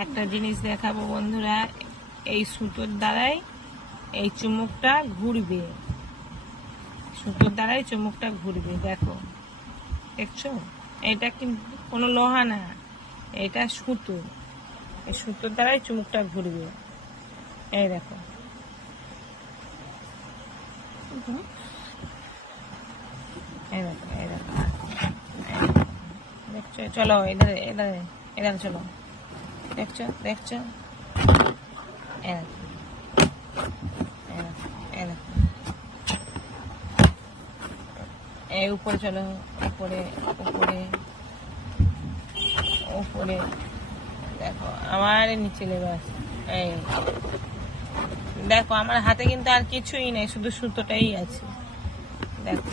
একটা জিনিস দেখাবো বন্ধুরা, এই সুতোর দ্বারাই এই চুমুকটা ঘুরবে, সুতোর দ্বারাই চুমুকটা ঘুরবে। দেখো, দেখছো? এটা কিন্তু কোনো লোহা না, এটা সুতো। এই সুতোর দ্বারাই চুমুকটা ঘুরবে। এই দেখো, এই দেখো, এই দেখো, দেখছো? চলো এধারে এধারে এধারে চলো। দেখছো দেখছো? এই দেখো, এই দেখো, এই দেখো, এই উপরে চলো, উপরে উপরে উপরে। দেখো আমার নিচে লেগে আছে। এই দেখো, আমার হাতে কিন্তু আর কিছুই নেই, শুধু সুতোটাই আছে। দেখো।